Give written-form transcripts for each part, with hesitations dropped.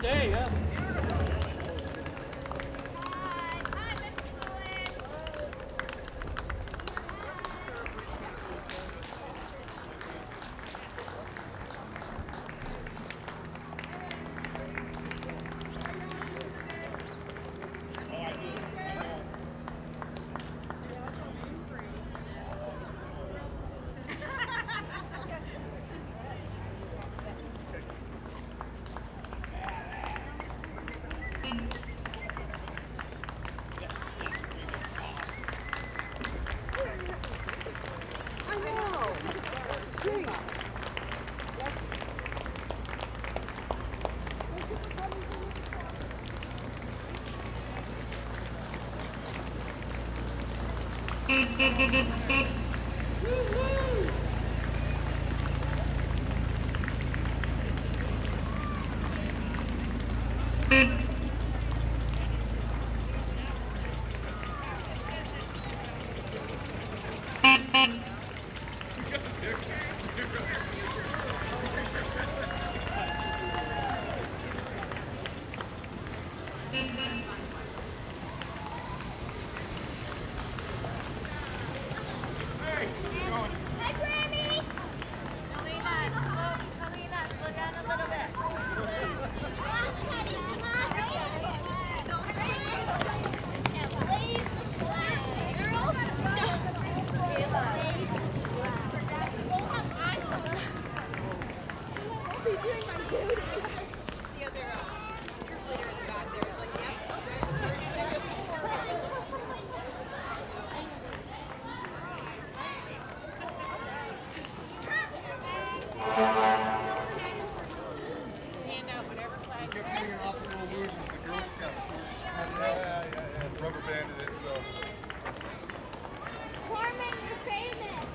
Day, huh?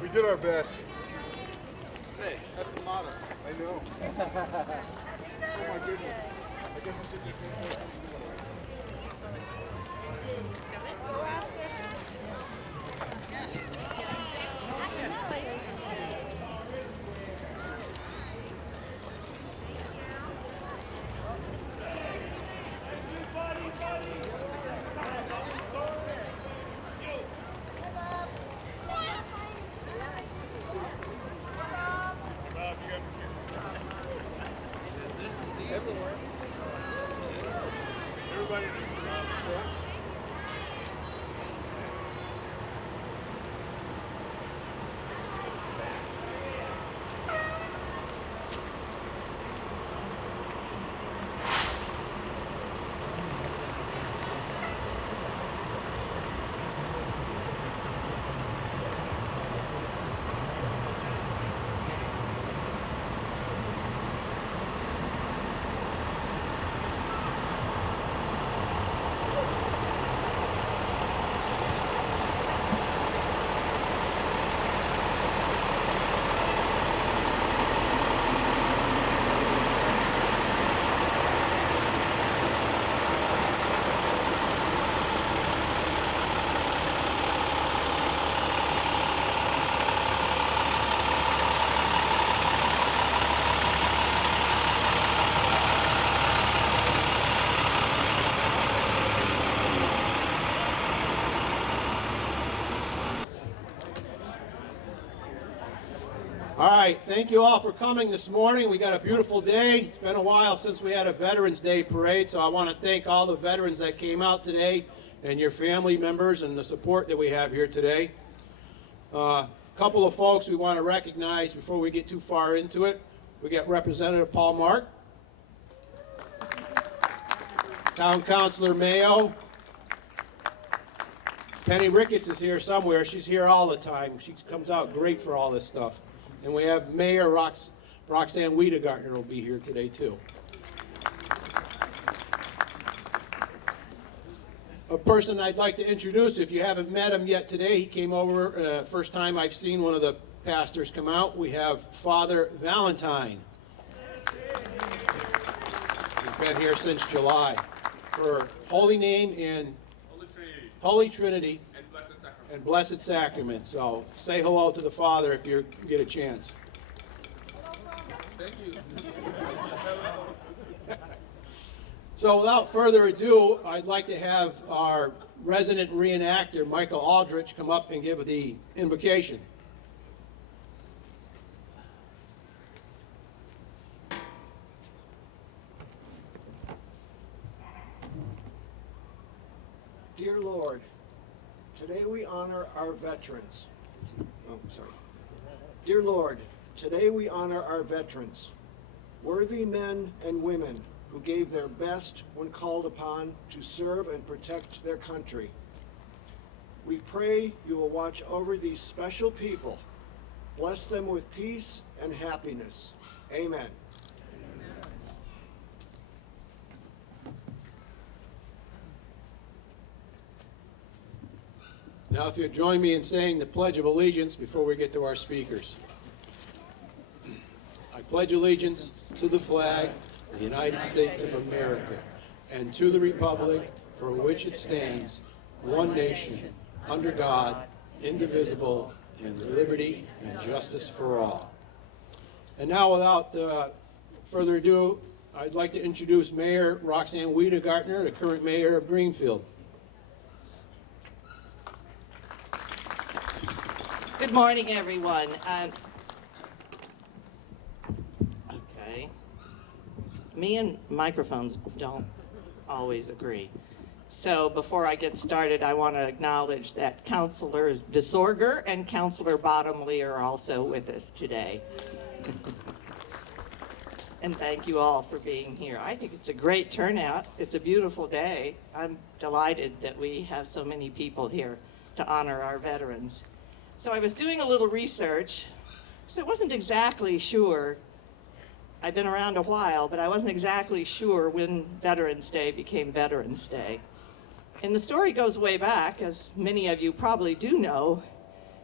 We did our best. Hey, that's a motto. I know. Oh my goodness. I guess I'm just everybody needs to know. All right, thank you all for coming this morning. We got a beautiful day. It's been a while since we had a Veterans Day parade, so I want to thank all the veterans that came out today and your family members and the support that we have here today. A couple of folks we want to recognize before we get too far into it. We got Representative Paul Mark, Town Councilor Mayo. Penny Ricketts is here somewhere. She's here all the time. She comes out great for all this stuff. And we have Mayor Roxanne Wiedegartner will be here today too. A person I'd like to introduce, if you haven't met him yet today, he came over, first time I've seen one of the pastors come out. We have Father Valentine. He's been here since July for Holy Name and Holy Trinity. And Blessed Sacrament. So say hello to the Father if you get a chance. Thank you. So without further ado, I'd like to have our resident reenactor, Michael Aldrich, come up and give the invocation. Dear Lord, today we honor our veterans. Dear Lord, today we honor our veterans, worthy men and women who gave their best when called upon to serve and protect their country. We pray you will watch over these special people, bless them with peace and happiness. Amen. Now, if you'll join me in saying the Pledge of Allegiance before we get to our speakers. I pledge allegiance to the flag of the United States of America and to the republic for which it stands, one nation, under God, indivisible, and liberty and justice for all. And now, without further ado, I'd like to introduce Mayor Roxanne Wiedegartner, the current mayor of Greenfield. Good morning, everyone. Okay. Me and microphones don't always agree. So before I get started, I want to acknowledge that Councilor Disorger and Councilor Bottomley are also with us today. And thank you all for being here. I think it's a great turnout. It's a beautiful day. I'm delighted that we have so many people here to honor our veterans. So I was doing a little research, so I wasn't exactly sure. I've been around a while, but I wasn't exactly sure when Veterans Day became Veterans Day. And the story goes way back, as many of you probably do know.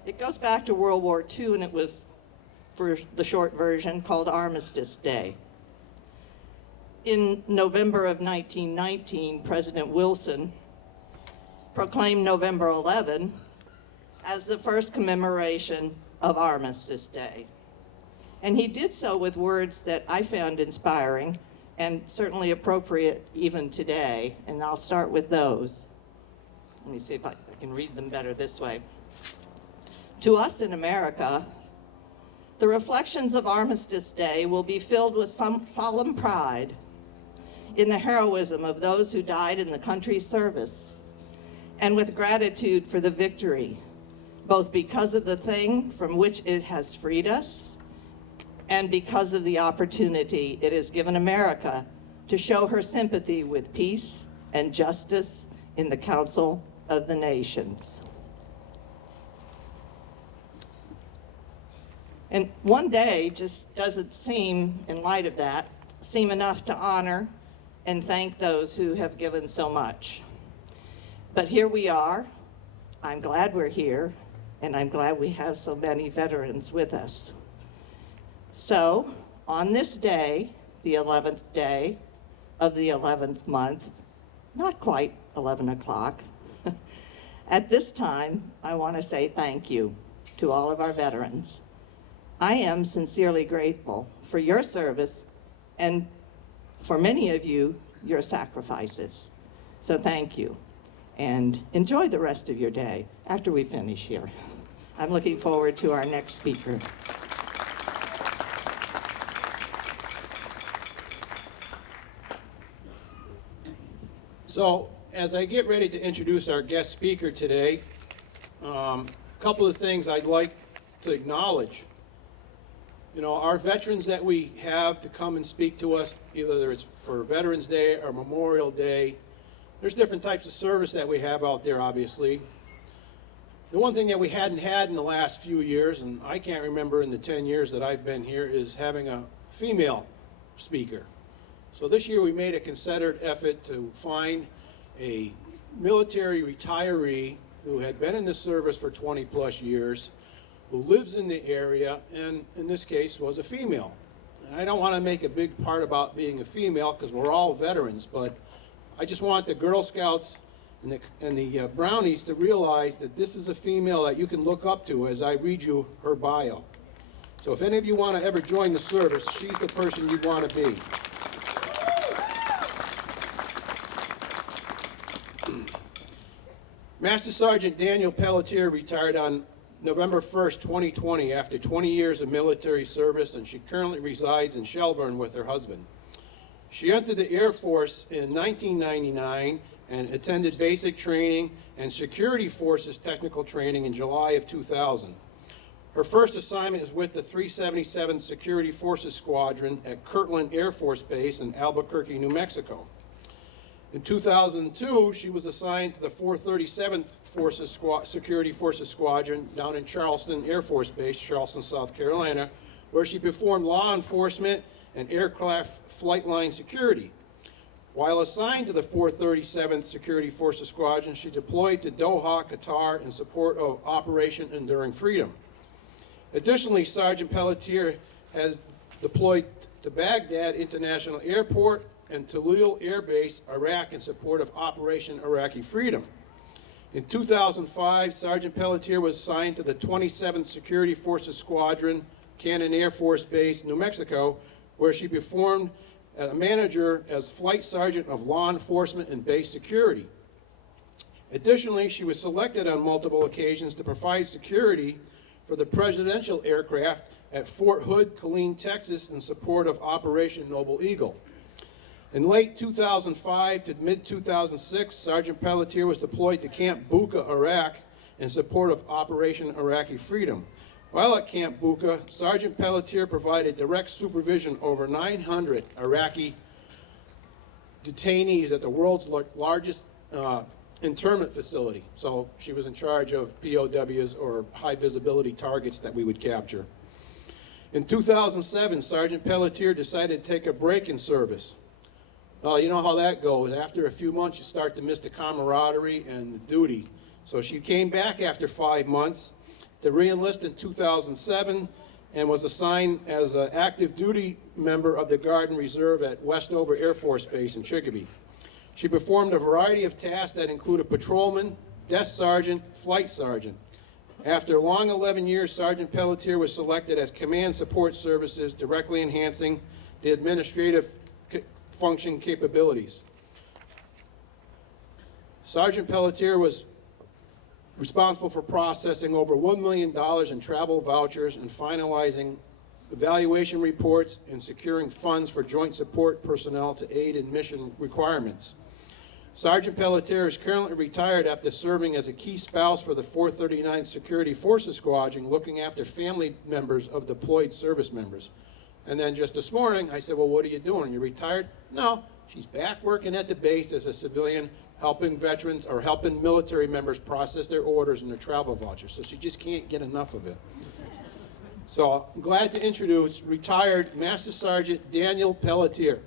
It goes back to World War II, and it was, for the short version, called Armistice Day. In November of 1919, President Wilson proclaimed November 11 as the first commemoration of Armistice Day. And he did so with words that I found inspiring and certainly appropriate even today, and I'll start with those. Let me see if I can read them better this way. To us in America, the reflections of Armistice Day will be filled with some solemn pride in the heroism of those who died in the country's service, and with gratitude for the victory, both because of the thing from which it has freed us and because of the opportunity it has given America to show her sympathy with peace and justice in the Council of the Nations. And one day just doesn't seem, in light of that, seem enough to honor and thank those who have given so much. But here we are. I'm glad we're here, and I'm glad we have so many veterans with us. So, on this day, the 11th day of the 11th month, not quite 11 o'clock, at this time, I want to say thank you to all of our veterans. I am sincerely grateful for your service and for many of you, your sacrifices. So thank you, and enjoy the rest of your day after we finish here. I'm looking forward to our next speaker. So, as I get ready to introduce our guest speaker today, a couple of things I'd like to acknowledge. You know, our veterans that we have to come and speak to us, either it's for Veterans Day or Memorial Day, there's different types of service that we have out there, obviously. The one thing that we hadn't had in the last few years, and I can't remember in the 10 years that I've been here, is having a female speaker. So this year we made a concerted effort to find a military retiree who had been in the service for 20 plus years, who lives in the area, and in this case was a female. And I don't want to make a big part about being a female because we're all veterans, but I just want the Girl Scouts and the Brownies to realize that this is a female that you can look up to as I read you her bio. So if any of you want to ever join the service, she's the person you want to be. Master Sergeant Danielle Pelletier retired on November 1st, 2020 after 20 years of military service, and she currently resides in Shelburne with her husband. She entered the Air Force in 1999 and attended basic training and security forces technical training in July of 2000. Her first assignment is with the 377th Security Forces Squadron at Kirtland Air Force Base in Albuquerque, New Mexico. In 2002, she was assigned to the 437th Security Forces Squadron down in Charleston Air Force Base, Charleston, South Carolina, where she performed law enforcement and aircraft flight line security. While assigned to the 437th Security Forces Squadron, she deployed to Doha, Qatar in support of Operation Enduring Freedom. Additionally, Sergeant Pelletier has deployed to Baghdad International Airport and Talil Air Base, Iraq, in support of Operation Iraqi Freedom. In 2005, Sergeant Pelletier was assigned to the 27th Security Forces Squadron, Cannon Air Force Base, New Mexico, where she performed as a manager as Flight Sergeant of Law Enforcement and Base Security. Additionally, she was selected on multiple occasions to provide security for the presidential aircraft at Fort Hood, Killeen, Texas, in support of Operation Noble Eagle. In late 2005 to mid-2006, Sergeant Pelletier was deployed to Camp Bucca, Iraq, in support of Operation Iraqi Freedom. While at Camp Bucca, Sergeant Pelletier provided direct supervision over 900 Iraqi detainees at the world's largest internment facility. So she was in charge of POWs, or high visibility targets that we would capture. In 2007, Sergeant Pelletier decided to take a break in service. Well, you know how that goes. After a few months, you start to miss the camaraderie and the duty. So she came back after 5 months to re-enlist in 2007 and was assigned as an active duty member of the Guard and Reserve at Westover Air Force Base in Chicopee. She performed a variety of tasks that included patrolman, desk sergeant, flight sergeant. After a long 11 years, Sergeant Pelletier was selected as Command Support Services, directly enhancing the administrative function capabilities. Sergeant Pelletier was responsible for processing over $1 million in travel vouchers and finalizing evaluation reports, and securing funds for joint support personnel to aid in mission requirements. Sergeant Pelletier is currently retired after serving as a key spouse for the 439th Security Forces Squadron, looking after family members of deployed service members. And then just this morning, I said, well, what are you doing? You retired? No, she's back working at the base as a civilian, helping veterans or helping military members process their orders and their travel vouchers. So she just can't get enough of it. So I'm glad to introduce retired Master Sergeant Danielle Pelletier.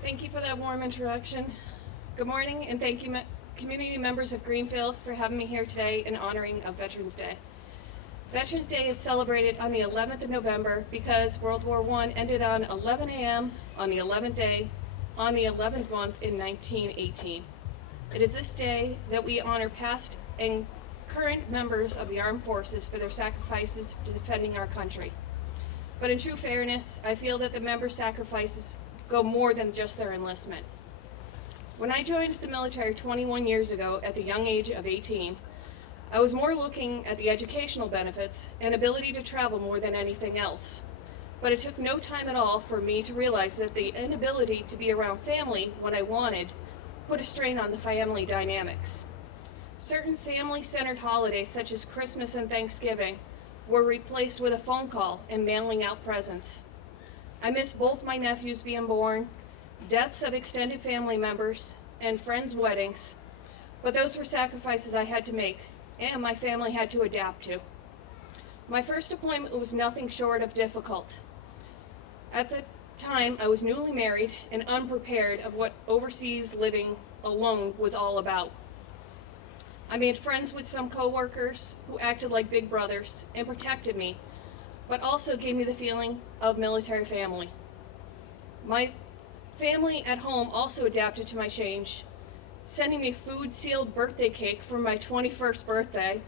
Thank you for that warm introduction. Good morning, and thank you, community members of Greenfield, for having me here today in honoring of Veterans Day. Veterans Day is celebrated on the 11th of November because World War I ended on 11 a.m. on the 11th day on the 11th month in 1918. It is this day that we honor past and current members of the armed forces for their sacrifices to defending our country. But in true fairness, I feel that the members' sacrifices go more than just their enlistment. When I joined the military 21 years ago at the young age of 18, I was more looking at the educational benefits and ability to travel more than anything else. But it took no time at all for me to realize that the inability to be around family when I wanted put a strain on the family dynamics. Certain family-centered holidays such as Christmas and Thanksgiving were replaced with a phone call and mailing out presents. I missed both my nephews being born, deaths of extended family members, and friends' weddings, but those were sacrifices I had to make and my family had to adapt to. My first deployment was nothing short of difficult. At the time, I was newly married and unprepared of what overseas living alone was all about. I made friends with some coworkers who acted like big brothers and protected me, but also gave me the feeling of military family. My family at home also adapted to my change, sending me food-sealed birthday cake for my 21st birthday,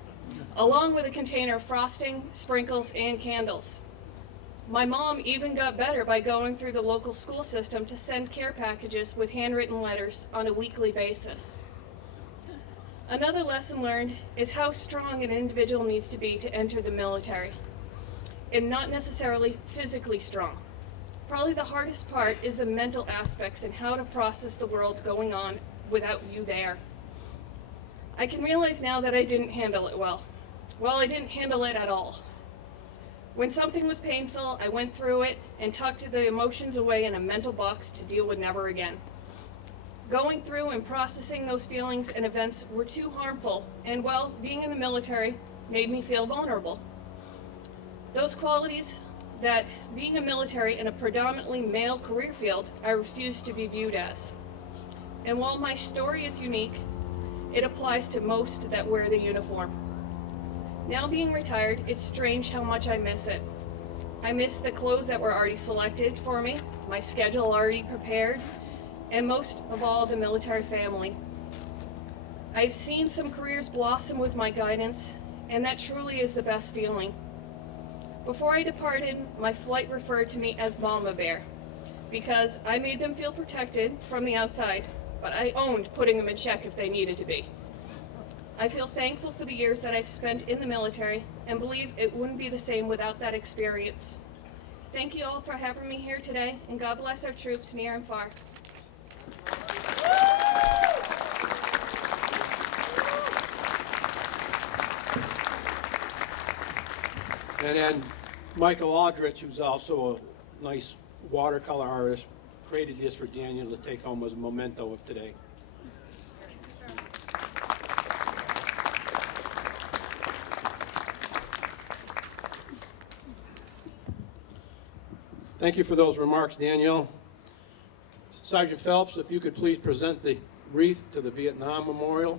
along with a container of frosting, sprinkles, and candles. My mom even got better by going through the local school system to send care packages with handwritten letters on a weekly basis. Another lesson learned is how strong an individual needs to be to enter the military, and not necessarily physically strong. Probably the hardest part is the mental aspects and how to process the world going on without you there. I can realize now that I didn't handle it well. Well, I didn't handle it at all. When something was painful, I went through it and tucked the emotions away in a mental box to deal with never again. Going through and processing those feelings and events were too harmful, and well, being in the military made me feel vulnerable. Those qualities that being a military in a predominantly male career field, I refuse to be viewed as. And while my story is unique, it applies to most that wear the uniform. Now being retired, it's strange how much I miss it. I miss the clothes that were already selected for me, my schedule already prepared, and most of all, the military family. I've seen some careers blossom with my guidance, and that truly is the best feeling. Before I departed, my flight referred to me as Mama Bear, because I made them feel protected from the outside, but I owned putting them in check if they needed to be. I feel thankful for the years that I've spent in the military and believe it wouldn't be the same without that experience. Thank you all for having me here today, and God bless our troops near and far. And then Michael Aldrich, who's also a nice watercolor artist, created this for Daniel to take home as a memento of today. Thank you for those remarks, Daniel. Sergeant Phelps, if you could please present the wreath to the Vietnam Memorial.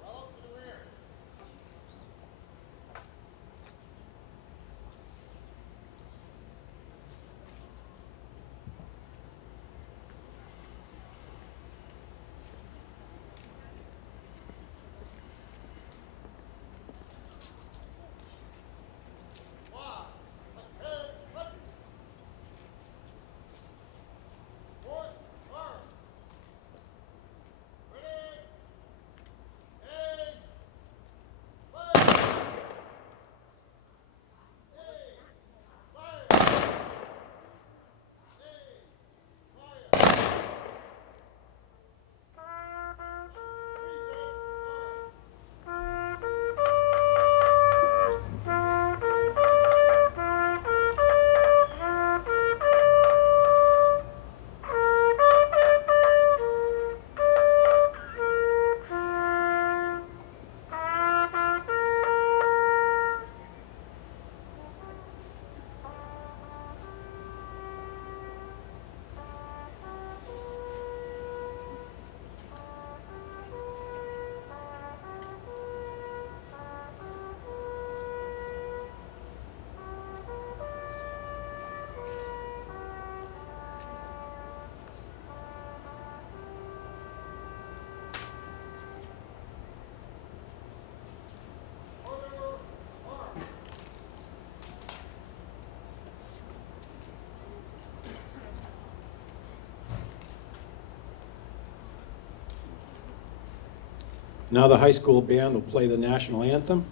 Well up to the rear. Now the high school band will play the national anthem.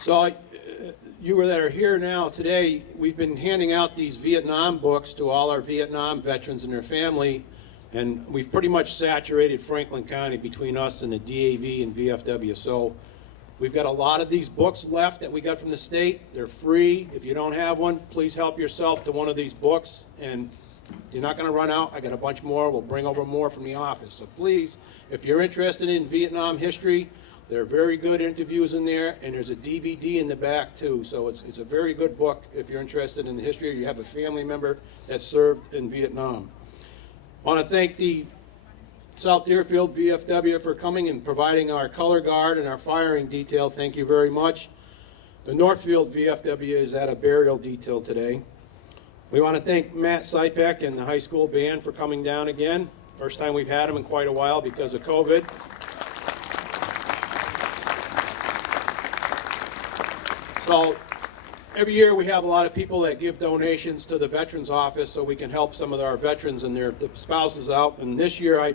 So you that are here now today, we've been handing out these Vietnam books to all our Vietnam veterans and their family, and we've pretty much saturated Franklin County between us and the DAV and VFW. So we've got a lot of these books left that we got from the state. They're free. If you don't have one, please help yourself to one of these books, and you're not going to run out. I got a bunch more. We'll bring over more from the office. So please, if you're interested in Vietnam history, there are very good interviews in there, and there's a DVD in the back too. So it's a very good book if you're interested in the history or you have a family member that served in Vietnam. I want to thank the South Deerfield VFW for coming and providing our color guard and our firing detail. Thank you very much. The Northfield VFW is at a burial detail today. We want to thank Matt Sipek and the high school band for coming down again. First time we've had them in quite a while because of COVID. So every year we have a lot of people that give donations to the Veterans Office so we can help some of our veterans and their spouses out. And this year I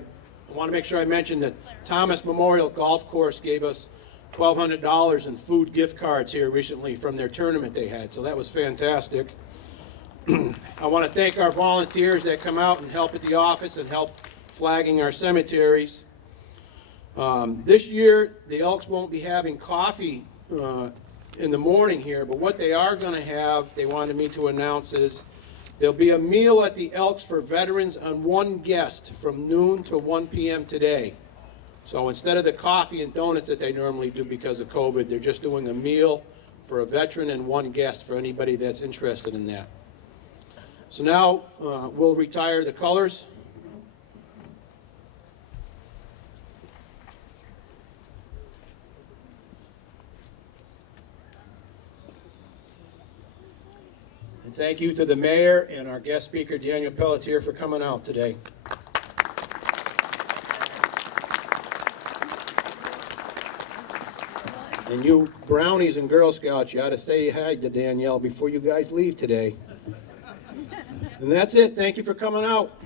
want to make sure I mention that Thomas Memorial Golf Course gave us $1,200 in food gift cards here recently from their tournament they had. So that was fantastic. I want to thank our volunteers that come out and help at the office and help flagging our cemeteries. This year the Elks won't be having coffee in the morning here, but what they are going to have, they wanted me to announce, is there'll be a meal at the Elks for veterans and one guest from noon to 1 p.m. today. So instead of the coffee and donuts that they normally do because of COVID, they're just doing a meal for a veteran and one guest for anybody that's interested in that. So now we'll retire the colors. And thank you to the mayor and our guest speaker, Danielle Pelletier, for coming out today. And you brownies and Girl Scouts, you ought to say hi to Danielle before you guys leave today. And that's it. Thank you for coming out.